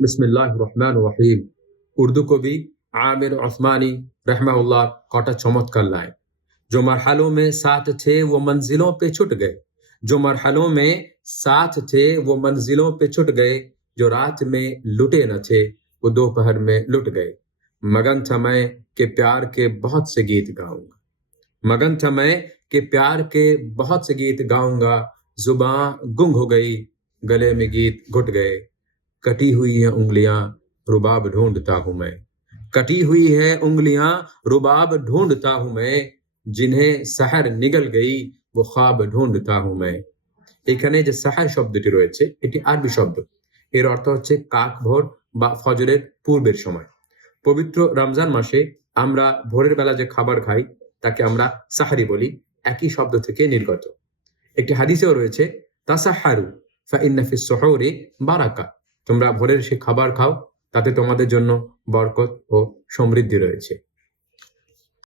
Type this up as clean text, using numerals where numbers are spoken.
बिस्मिल्लाहिर्रहमानिर्रहीम। उर्दू कवि आमिर उस्मानी रहमहुल्लाह कटा चमत्कार लाए। जो मरहलों में साथ थे वो मंजिलों पे छुट गए, जो मरहलों में साथ थे वो मंजिलों पे छुट गए, जो रात में लुटे न थे वो दोपहर में लुट गए। मगन था मैं कि प्यार के बहुत से गीत गाऊंगा, मगन था मैं कि प्यार के बहुत से गीत गाऊंगा। जुबान गुंग हो गई, गले में गीत घुट गए। कटी हुई है उंगलियां, रुबाब ढूंढता हूं मैं, कटी हुई है उंगलियां, रुबाब ढूंढता हूं मैं। जिन्हें सहर निगल गई वो ख्वाब ढूंढता हूं मैं। এখানে যে সাহার শব্দটি রয়েছে এটি আরবি শব্দ। এর অর্থ হচ্ছে কাক ভোর বা ফজরের পূর্বের সময়। পবিত্র রমজান মাসে আমরা ভোরের বেলা যে খাবার খাই তাকে আমরা সাহারি বলি, একই শব্দ থেকে নির্গত। একটি হাদিসেও রয়েছে তাসাহারু ফা ইন্না ফিস সুহুরি বারাকা, তোমরা ভোরের সে খাবার খাও, তাতে তোমাদের জন্য বরকত ও সমৃদ্ধি রয়েছে।